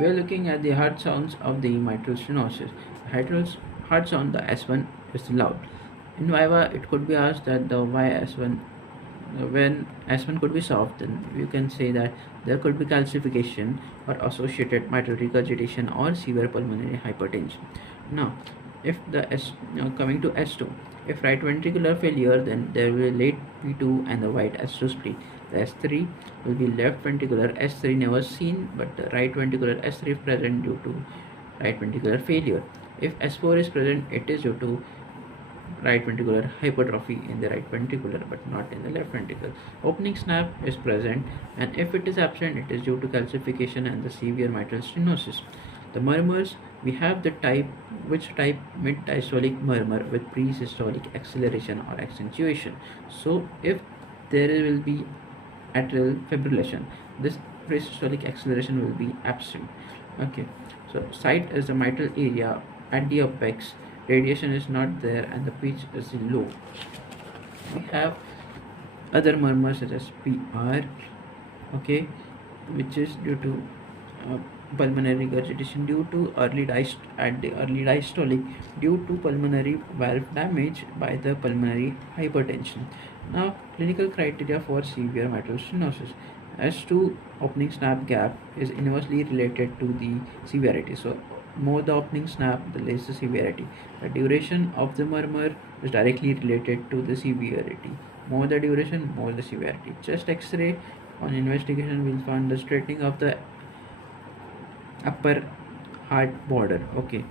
We are looking at the heart sounds of the mitral stenosis. Heart sound, the S1 is loud. In Viva, it could be asked that the why S1, when S1 could be soft, then you can say that there could be calcification or associated mitral regurgitation or severe pulmonary hypertension. Now, if the coming to S2, if right ventricular failure, then there will be late P2 and the wide S2 spleen. The S3 will be left ventricular S3 never seen, but the right ventricular S3 present due to right ventricular failure. If S4 is present, it is due to right ventricular hypertrophy in the right ventricular but not in the left ventricle. Opening snap is present, and if it is absent, it is due to calcification and the severe mitral stenosis. The murmurs, we have the type, which type? Mid diastolic murmur with pre-systolic acceleration or accentuation. So if there will be atrial fibrillation, this pre-systolic acceleration will be absent. Okay, so site is the mitral area at the apex, radiation is not there, and the pitch is low. We have other murmurs such as PR, okay, which is due to pulmonary regurgitation due to early diastolic due to pulmonary valve damage by the pulmonary hypertension. Now, clinical criteria for severe mitral stenosis. S2 opening snap gap is inversely related to the severity. So, more the opening snap, the less the severity. The duration of the murmur is directly related to the severity. More the duration, more the severity. Chest X-ray on investigation will find the straightening of the upper heart border. Okay,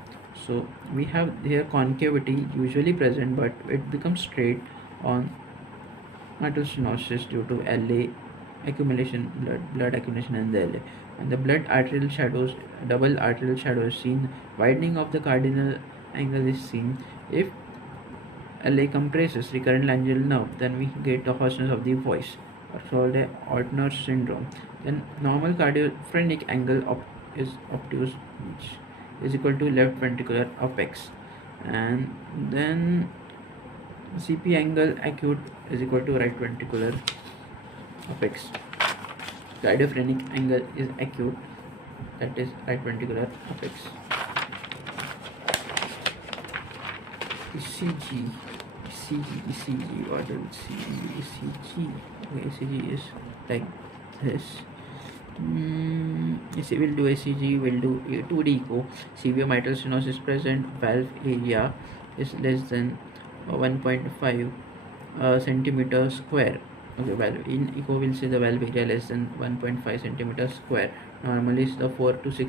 so we have here concavity usually present, but it becomes straight on mitral stenosis due to LA accumulation, blood accumulation in the LA, and the blood arterial shadows, double arterial shadow is seen. Widening of the cardinal angle is seen. If LA compresses recurrent laryngeal nerve, then we get the hoarseness of the voice, or called a Ortner syndrome. Then normal cardiophrenic angle is obtuse, which is equal to left ventricular apex, and then CP angle acute is equal to right ventricular apex. Cardiophrenic angle is acute, that is right ventricular apex. ECG, what is ECG? Okay, ECG is like this. We'll do ECG, we'll do 2D echo. Severe mitral stenosis present, valve area is less than 1.5 centimeter square. Okay, valve in echo we'll say the valve area less than 1.5 centimeter square. Normally it's the 4 to 6